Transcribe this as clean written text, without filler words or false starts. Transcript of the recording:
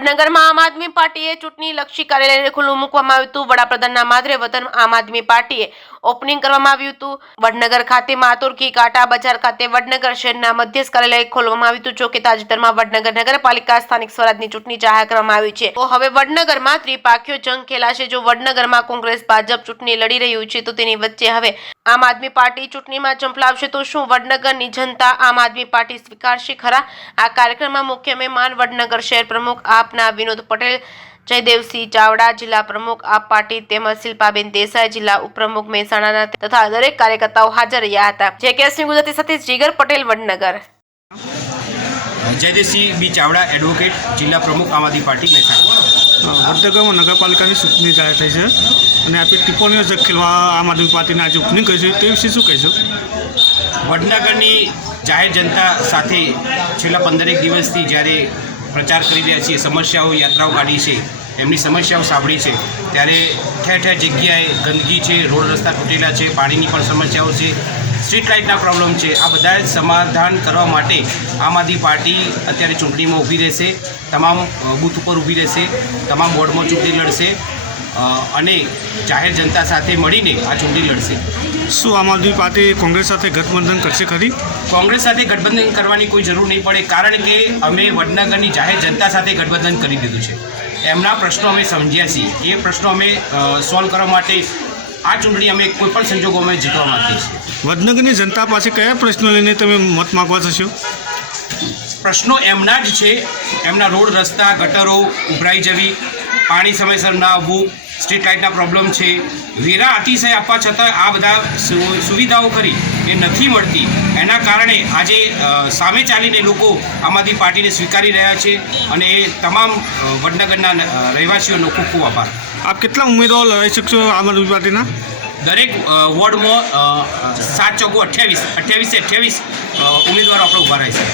વડનગરમાં આમ આદમી પાર્ટીએ ચૂંટણી લક્ષી કાર્યાલય ખુલ્લું મૂકવામાં આવ્યું હતું। વડાપ્રધાનના માદરે વતન આમ આદમી પાર્ટીએ ઓપનિંગ કરવામાં આવ્યું હતું। વડનગર ખાતે માતુરકી કાંટા બજાર ખાતે વડનગર શહેરના મધ્યસ્થ કાર્યાલય ખોલવામાં આવ્યું હતું। જોકે તાજેતરમાં વડનગર નગરપાલિકા સ્થાનિક સ્વરાજની ચૂંટણી જાહેર કરવામાં આવી છે, તો હવે વડનગરમાં ત્રિપાખીયો જંગ ખેલાશે। જો વડનગરમાં કોંગ્રેસ ભાજપ ચૂંટણી લડી રહ્યું છે, તો તેની વચ્ચે હવે આમ આદમી પાર્ટી ચૂંટણીમાં ઝંપલાવશે, તો શું વડનગરની જનતા આમ આદમી પાર્ટી સ્વીકારશે ખરા? આ કાર્યક્રમમાં મુખ્ય મહેમાન વડનગર શહેર પ્રમુખ આપના વિનોદ પટેલ, જયદેવસિંહ ચાવડા, જિલ્લા પ્રમુખ આપ પાર્ટી તેમજ શિલ્પાબેન દેસાઈ, જિલ્લા ઉપપ્રમુખ મહેસાણા તથા દરેક કાર્યકર્તાઓ હાજર રહ્યા હતા। જે કેસની ગુજરાતી સાથે જીગર પટેલ, વડનગર। જયદેવસિંહ બી ચાવડા, એડવોકેટ, જિલ્લા પ્રમુખ આમ આદમી પાર્ટી મહેસાણા। વડનગરમાં નગરપાલિકાની ચૂંટણી જાહેર થઈ છે અને આપણે ટિપ્પણીઓ જગ ખેલવા આમ આદમી પાર્ટીને આજે ઓપનિંગ કરીશું, તે વિશે શું કહીશું? વડનગરની જાહેર જનતા સાથે છેલ્લા 15 દિવસથી જ્યારે પ્રચાર કરી રહ્યા છીએ, સમસ્યાઓ યાત્રાઓ કાઢી છે, એમની સમસ્યાઓ સાંભળી છે, ત્યારે ઠેર ઠેર જગ્યાએ ગંદકી છે, રોડ રસ્તા તૂટેલા છે, પાણીની પણ સમસ્યાઓ છે, સ્ટ્રીટ લાઇટના પ્રોબ્લેમ છે। આ બધા સમાધાન કરવા માટે આમ આદમી પાર્ટી અત્યારે ચૂંટણીમાં ઊભી રહેશે, તમામ બૂથ ઉપર ઊભી રહેશે, તમામ વોર્ડમાં ચૂંટણી લડશે અને જાહેર જનતા સાથે મળીને આ ચૂંટણી લડશે। શું આમ આદમી પાર્ટી કોંગ્રેસ સાથે ગઠબંધન કરશે ખરી? કોંગ્રેસ સાથે ગઠબંધન કરવાની કોઈ જરૂર નહીં પડે, કારણ કે અમે વડનગરની જાહેર જનતા સાથે ગઠબંધન કરી દીધું છે। એમના પ્રશ્નો અમે સમજ્યા છીએ, એ પ્રશ્નો અમે સોલ્વ કરવા માટે આ ચૂંટણી અમે કોઈપણ સંજોગોમાં જીતવા માંગીએ છીએ। વડનગરની જનતા પાસે કયા પ્રશ્નો લઈને તમે મત માગવા જશો? પ્રશ્નો એમના જ છે, એમના રોડ રસ્તા ગટરો ઉભરાઈ જવી, પાણી સમયસર ના આવવું, સ્ટ્રીટ લાઇટના પ્રોબ્લેમ છે, વેરા અતિશય આપવા છતાં આ બધા સુવિધાઓ કરી એ નથી મળતી। એના કારણે આજે સામે ચાલીને લોકો આમ આદમી પાર્ટીને સ્વીકારી રહ્યા છે અને એ તમામ વડનગરના રહેવાસીઓનો ખૂબ ખૂબ આભાર। આપ કેટલા ઉમેદવારો લડાઈ શકશો આમ આદમી પાર્ટીના? દરેક વોર્ડમાં 7 ચોકુ 28 ઉમેદવારો આપણે ઊભા રહેશે।